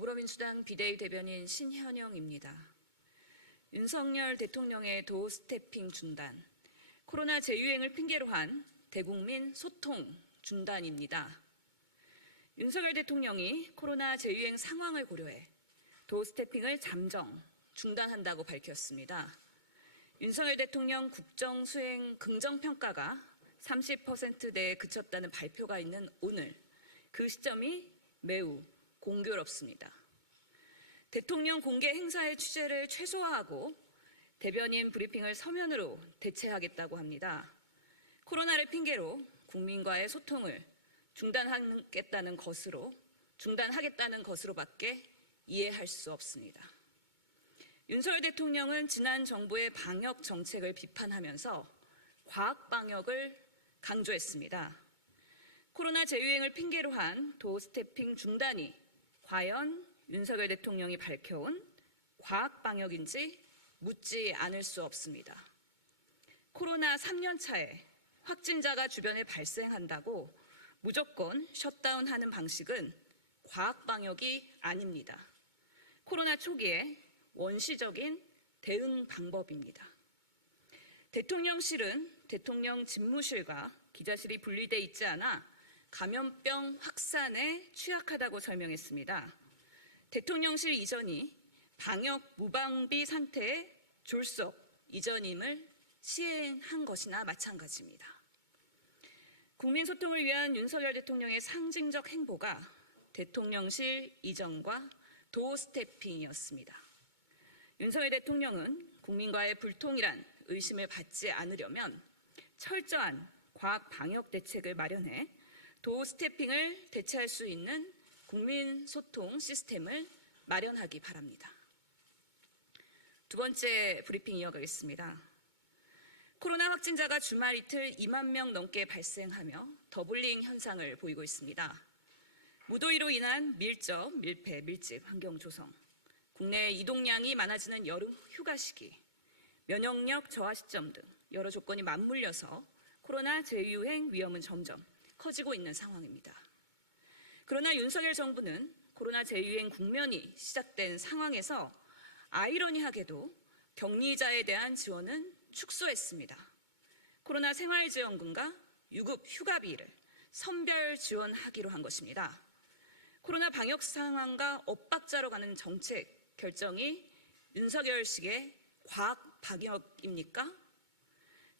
더불어민주당 비대위 대변인 신현영입니다. 윤석열 대통령의 도어 스태핑 중단, 코로나 재유행을 핑계로 한 대국민 소통 중단입니다. 윤석열 대통령이 코로나 재유행 상황을 고려해 도어 스태핑을 잠정 중단한다고 밝혔습니다. 윤석열 대통령 국정 수행 긍정평가가 30%대에 그쳤다는 발표가 있는 오늘, 그 시점이 매우 공교롭습니다. 대통령 공개 행사의 취재를 최소화하고 대변인 브리핑을 서면으로 대체하겠다고 합니다. 코로나를 핑계로 국민과의 소통을 중단하겠다는 것으로밖에 이해할 수 없습니다. 윤석열 대통령은 지난 정부의 방역 정책을 비판하면서 과학 방역을 강조했습니다. 코로나 재유행을 핑계로 한 도어 스태핑 중단이 과연 윤석열 대통령이 밝혀온 과학 방역인지 묻지 않을 수 없습니다. 코로나 3년 차에 확진자가 주변에 발생한다고 무조건 셧다운하는 방식은 과학 방역이 아닙니다. 코로나 초기에 원시적인 대응 방법입니다. 대통령실은 대통령 집무실과 기자실이 분리돼 있지 않아 감염병 확산에 취약하다고 설명했습니다. 대통령실 이전이 방역 무방비 상태의 졸속 이전임을 시행한 것이나 마찬가지입니다. 국민 소통을 위한 윤석열 대통령의 상징적 행보가 대통령실 이전과 도어 스태핑이었습니다. 윤석열 대통령은 국민과의 불통이란 의심을 받지 않으려면 철저한 과학 방역 대책을 마련해 도어 스태핑을 대체할 수 있는 국민 소통 시스템을 마련하기 바랍니다. 두 번째 브리핑 이어가겠습니다. 코로나 확진자가 주말 이틀 2만 명 넘게 발생하며 더블링 현상을 보이고 있습니다. 무더위로 인한 밀접, 밀폐, 밀집 환경 조성, 국내 이동량이 많아지는 여름 휴가 시기, 면역력 저하 시점 등 여러 조건이 맞물려서 코로나 재유행 위험은 점점 커지고 있는 상황입니다. 그러나 윤석열 정부는 코로나 재유행 국면이 시작된 상황에서 아이러니하게도 격리자에 대한 지원은 축소했습니다. 코로나 생활지원금과 유급 휴가비를 선별 지원하기로 한 것입니다. 코로나 방역 상황과 엇박자로 가는 정책 결정이 윤석열식의 과학 방역입니까?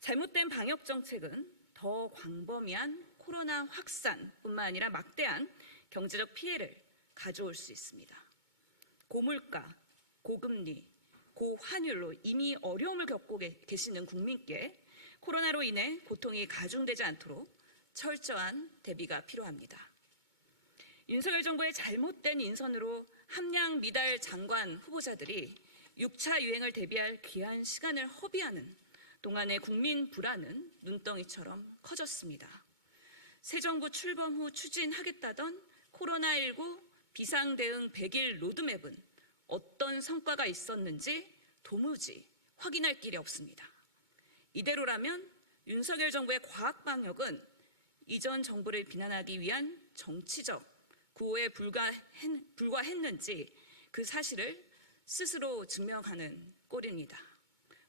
잘못된 방역 정책은 더 광범위한 코로나 확산뿐만 아니라 막대한 경제적 피해를 가져올 수 있습니다. 고물가, 고금리, 고환율로 이미 어려움을 겪고 계시는 국민께 코로나로 인해 고통이 가중되지 않도록 철저한 대비가 필요합니다. 윤석열 정부의 잘못된 인선으로 함량 미달 장관 후보자들이 6차 유행을 대비할 귀한 시간을 허비하는 동안의 국민 불안은 눈덩이처럼 커졌습니다. 새 정부 출범 후 추진하겠다던 코로나19 비상대응 100일 로드맵은 어떤 성과가 있었는지 도무지 확인할 길이 없습니다. 이대로라면 윤석열 정부의 과학 방역은 이전 정부를 비난하기 위한 정치적 구호에 불과했는지 그 사실을 스스로 증명하는 꼴입니다.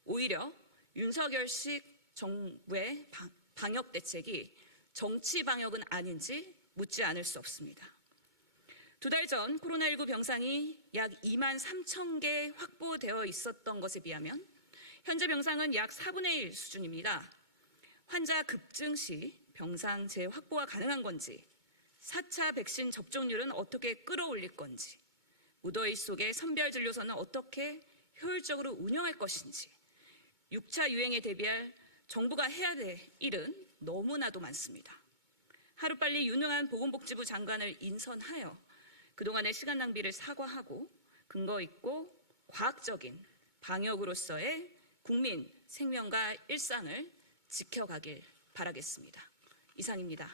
오히려 윤석열식 정부의 방역 대책이 정치 방역은 아닌지 묻지 않을 수 없습니다. 두 달 전 코로나19 병상이 약 2만 3천 개 확보되어 있었던 것에 비하면 현재 병상은 약 4분의 1 수준입니다. 환자 급증 시 병상 재확보가 가능한 건지, 4차 백신 접종률은 어떻게 끌어올릴 건지, 무더위 속의 선별진료소는 어떻게 효율적으로 운영할 것인지, 6차 유행에 대비할 정부가 해야 될 일은 너무나도 많습니다. 하루빨리 유능한 보건복지부 장관을 인선하여 그동안의 시간 낭비를 사과하고 근거 있고 과학적인 방역으로서의 국민 생명과 일상을 지켜가길 바라겠습니다. 이상입니다.